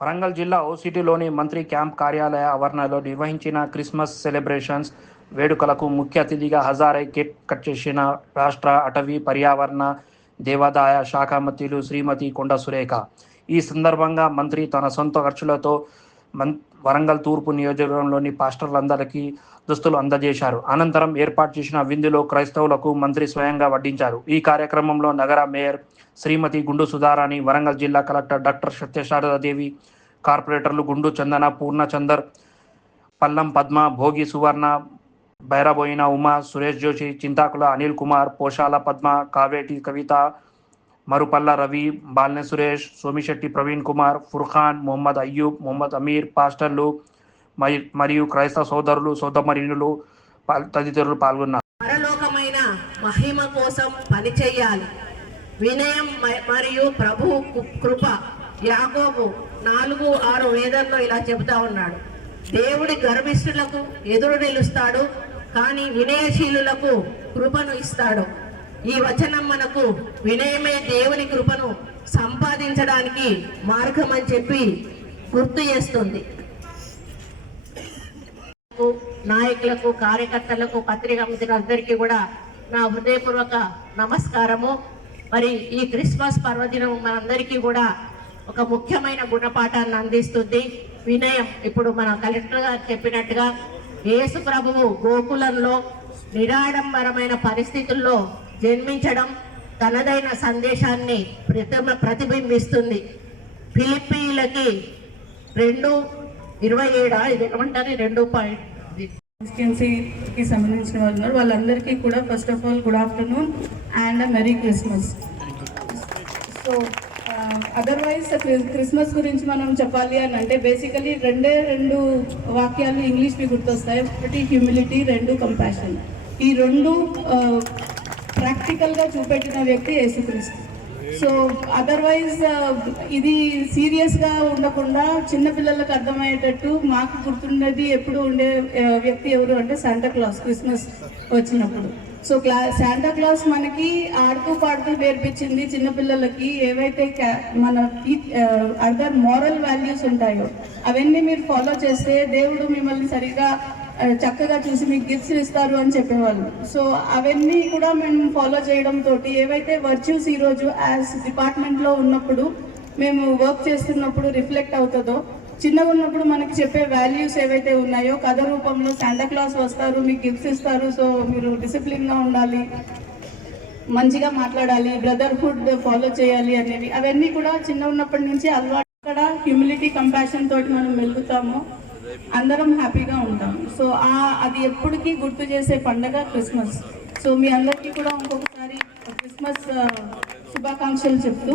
వరంగల్ జిల్లా ఓసిటీలోని మంత్రి క్యాంప్ కార్యాలయ ఆవరణలో నిర్వహించిన క్రిస్మస్ సెలబ్రేషన్స్ వేడుకలకు ముఖ్య అతిథిగా హజారే కేక్ కట్ చేసిన రాష్ట్ర అటవీ పర్యావరణ దేవాదాయ శాఖ మంత్రులు శ్రీమతి కొండ సురేఖ. ఈ సందర్భంగా మంత్రి తన సొంత ఖర్చులతో మన్ వరంగల్ తూర్పు నియోజకవర్గంలోని పాస్టర్లందరికీ దుస్తులు అందజేశారు. అనంతరం ఏర్పాటు చేసిన విందులో క్రైస్తవులకు మంత్రి స్వయంగా వడ్డించారు. ఈ కార్యక్రమంలో నగర మేయర్ శ్రీమతి గుండు సుధారాణి వరంగల్ జిల్లా కలెక్టర్ డాక్టర్ సత్యశారదాదేవి కార్పొరేటర్లు గుండు చందన పూర్ణచందర్ పల్లం పద్మ భోగి సువర్ణ బైరాబోయిన ఉమా సురేష్ జోషి చింతాకుల అనిల్ కుమార్ పోషాల పద్మ కావేటి కవిత మరుపల్ల రవి బాల్నె సురేష్ సోమిశెట్టి ప్రవీణ్ కుమార్ ఫుర్ఖాన్ మొహమ్మద్ అయ్యూబ్ మొహమ్మద్ అమీర్ పాస్టర్లు మరి- మరియు క్రైస్తవ సోదరులు సోదమరినులు పాల్- తదితరులు పాల్గొన్నారు. పరలోకమైన మహిమ కోసం పనిచేయాలి వినయం మరియు ప్రభు కృప. యాగోబు నాలుగు ఆరు వేదంలో ఇలా చెబుతా ఉన్నాడు. దేవుడి గర్భిష్ఠులకు ఎదురు నిలుస్తాడు కానీ వినయశీలులకు కృపను ఇస్తాడు. ఈ వచనం మనకు వినయమే దేవుని కృపను సంపాదించడానికి మార్గం అని చెప్పి గుర్తు చేస్తుంది. నాయకులకు కార్యకర్తలకు పత్రికా మిత్రులందరికీ కూడా నా హృదయపూర్వక నమస్కారము. మరి ఈ క్రిస్మస్ పర్వదినం మనందరికీ కూడా ఒక ముఖ్యమైన గుణపాఠాన్ని అందిస్తుంది. వినయం ఇప్పుడు మన కలెక్టర్ గారు చెప్పినట్టుగా యేసు ప్రభువు గోకులంలో నిరాడంబరమైన పరిస్థితుల్లో జన్మించడం తనదైన సందేశాన్ని ప్రతిమ ప్రతిబింబిస్తుంది. ఫిలిప్పీలకి రెండు ఇరవై ఏడా? ఇది ఏమంటారు? రెండు పాయింట్ కాన్స్టిట్యున్సీకి సంబంధించిన వాళ్ళు ఉన్నారు. వాళ్ళందరికీ కూడా first of all good afternoon and merry Christmas so otherwise Christmas గురించి మనం చెప్పాలి అని అంటే బేసికలీ రెండే రెండు వాక్యాలు ఇంగ్లీష్వి గుర్తొస్తాయి. ఒకటి హ్యూమిలిటీ రెండు కంపాషన్ ఈ రెండు uh, ప్రాక్టికల్గా చూపెట్టిన వ్యక్తి యేసుక్రీస్తు. సో అదర్వైజ్ uh, ఇది సీరియస్గా ఉండకుండా చిన్నపిల్లలకు అర్థమయ్యేటట్టు మాకు గుర్తుండేది ఎప్పుడు ఉండే వ్యక్తి ఎవరు అంటే శాంటా క్లాస్ క్రిస్మస్ వచ్చినప్పుడు. సో క్లా శాంటా క్లాస్ మనకి ఆడుతూ పాడుతూ నేర్పించింది చిన్నపిల్లలకి ఏవైతే క్యా- మన అదర్ మోరల్ వాల్యూస్ ఉంటాయో అవన్నీ మీరు ఫాలో చేస్తే దేవుడు మిమ్మల్ని సరిగా చక్కగా చూసి మీకు గిఫ్ట్స్ ఇస్తారు అని చెప్పేవాళ్ళు. సో అవన్నీ కూడా మేము ఫాలో చేయడం తోటి ఏవైతే వర్చ్యూస్ ఈరోజు యాజ్ డిపార్ట్మెంట్లో ఉన్నప్పుడు మేము వర్క్ చేస్తున్నప్పుడు రిఫ్లెక్ట్ అవుతుందో చిన్నగా ఉన్నప్పుడు మనకి చెప్పే వాల్యూస్ ఏవైతే ఉన్నాయో కథ రూపంలో శాంటా క్లాస్ వస్తారు మీకు గిఫ్ట్స్ ఇస్తారు సో మీరు డిసిప్లిన్గా ఉండాలి మంచిగా మాట్లాడాలి బ్రదర్హుడ్ ఫాలో చేయాలి అనేవి. అవన్నీ కూడా చిన్న ఉన్నప్పటి నుంచి అలవాటు అక్కడ హ్యూమిలిటీ కంపాషన్ తోటి మనం మెలుగుతాము అందరం హ్యాపీగా ఉంటాం. సో ఆ అది ఎప్పటికీ గుర్తు చేసే పండగ క్రిస్మస్. సో మీ అందరికీ కూడా ఇంకొకసారి క్రిస్మస్ శుభాకాంక్షలు చెప్తూ.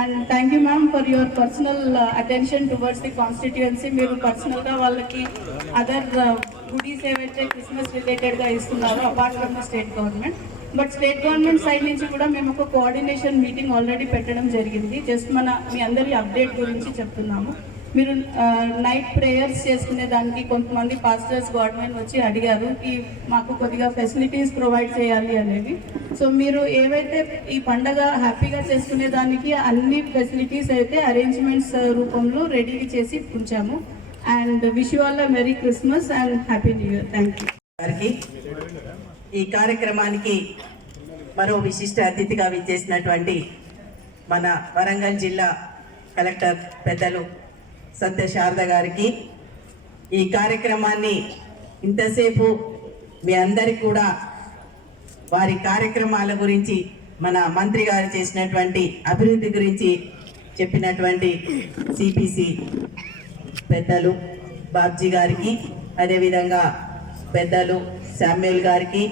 And thank you ma'am for your personal attention towards the constituency మీరు పర్సనల్గా వాళ్ళకి అదర్ గుడీస్ uh, ఏవైతే క్రిస్మస్ రిలేటెడ్గా ఇస్తున్నారో apart from the state government but state government side నుంచి కూడా మేము ఒక కోఆర్డినేషన్ మీటింగ్ ఆల్రెడీ పెట్టడం జరిగింది. జస్ట్ మన మీ అందరి అప్డేట్ గురించి చెప్తున్నాము. మీరు నైట్ ప్రేయర్స్ చేసుకునే దానికి కొంతమంది పాస్టర్స్ గవర్నమెంట్ వచ్చి అడిగారు ఈ మాకు కొద్దిగా ఫెసిలిటీస్ ప్రొవైడ్ చేయాలి అనేవి సో మీరు ఏవైతే ఈ పండగ హ్యాపీగా చేసుకునే దానికి అన్ని ఫెసిలిటీస్ అయితే అరేంజ్మెంట్స్ రూపంలో రెడీ చేసి ఉంచాము. And wish you all merry Christmas and happy new year thank you ఈ కార్యక్రమానికి మరో విశిష్ట అతిథిగా విచ్చేసినటువంటి మన వరంగల్ జిల్లా కలెక్టర్ పెద్దలు సత్య శారద గారికి ఈ కార్యక్రమాన్ని ఇంతసేపు మీ అందరికి కూడా వారి కార్యక్రమాల గురించి మన మంత్రి గారు చేసినటువంటి అభివృద్ధి గురించి చెప్పినటువంటి సిపిసి పెద్దలు బాబ్జీ గారికి అదేవిధంగా పెద్దలు శామ్యుల్ గారికి